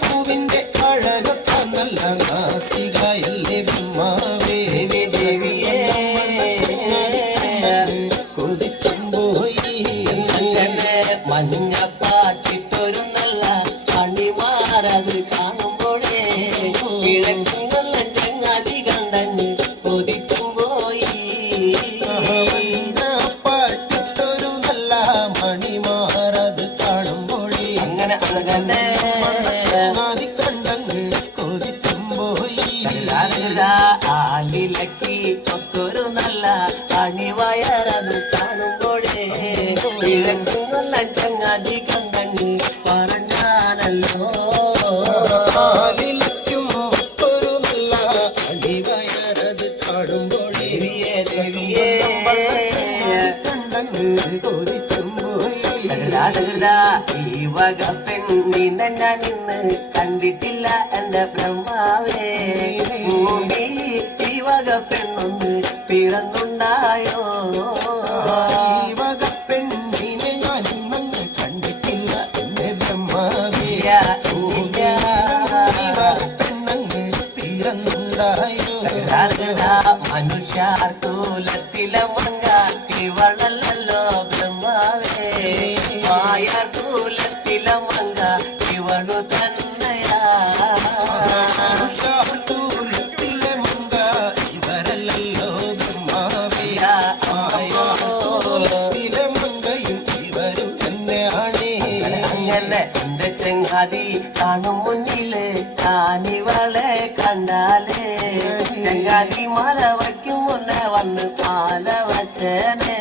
പൂവിന്റെ അഴകൊത്ത നല്ല അങ്ങനെ അങ്ങനെ കണ്ടങ്ങ് കൊതിച്ചും പോയി ആലിലക്കി ഒത്തൊരു നല്ല അണിവയറത് കാണുമ്പോഴേ. കിഴക്കും നല്ല ചങ്ങാതി കണ്ടങ്ങ് പറഞ്ഞാണല്ലോ. ആലിലക്കും ഒരു നല്ല അണിവയറത് കാണുമ്പോഴേ. കണ്ടങ്ങ് പോയി രാധകൃതാ, ഈ വക പെണ്ണിനെ ഞാൻ ഇന്ന് കണ്ടിട്ടില്ല എന്റെ ബ്രഹ്മാവേ. ഭൂമി ഈ വക പെണ്ണൊന്ന് പിറന്നുണ്ടായോ? ഈ വക പെണ്ണിനെ ഞാൻ ഇന്ന് കണ്ടിട്ടില്ല എന്റെ ബ്രഹ്മാവേ. പെണ്ണങ്ങ് പിറന്നുണ്ടായോ? മനുഷ്യാർ കൂലത്തിലെ മങ്ക ഇവളല്ലോ ഇവളു തന്നെയാ ഉഷാട്ടൂലത്തിലെ മങ്ക ഇവരല്ലോ ബ്രഹ്മാവേ ആയൂലത്തിലെ മങ്കയും ഇവരും തന്നെയാണേ അങ്ങനെ എന്റെ ചെങ്ങാതി കാണും മുന്നില് ഞാനിവളെ കണ്ടാലേ ചെങ്ങാതി മല വയ്ക്കും മുന്നേ വന്ന് മാല വച്ചേനേ